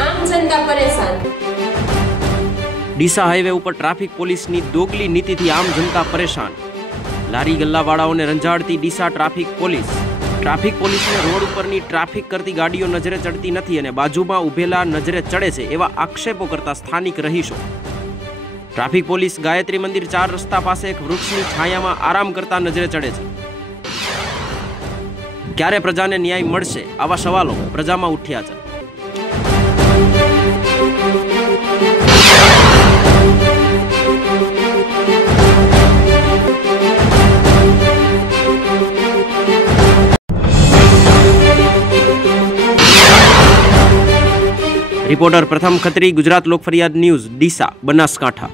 आम जनता परेशान। ડીસા હાઈવે ઉપર ટ્રાફિક પોલીસની દોગલી નીતિથી આમ જનતા પરેશાન। લારી ગલ્લાવાળાઓને રંજાડતી ડીસા ટ્રાફિક પોલીસ। ટ્રાફિક પોલીસને રોડ ઉપરની ટ્રાફિક કરતી ગાડીઓ નજરે ચડતી નથી અને બાજુમાં ઊભેલા નજરે ચડે છે એવા આક્ષેપો કરતા સ્થાનિક રહીશો। ટ્રાફિક પોલીસ ગાયત્રી મંદિર 4 રસ્તા પાસે એક વૃક્ષની છાયામાં આરામ કરતા નજરે ચડે છે। ક્યારે પ્રજાને ન્યાય મળશે આવા સવાલો પ્રજામાં ઉઠ્યા છે। रिपोर्टर प्रथम खत्री, गुजरात लोक फरियाद न्यूज, ડીસા, બનાસકાંઠા।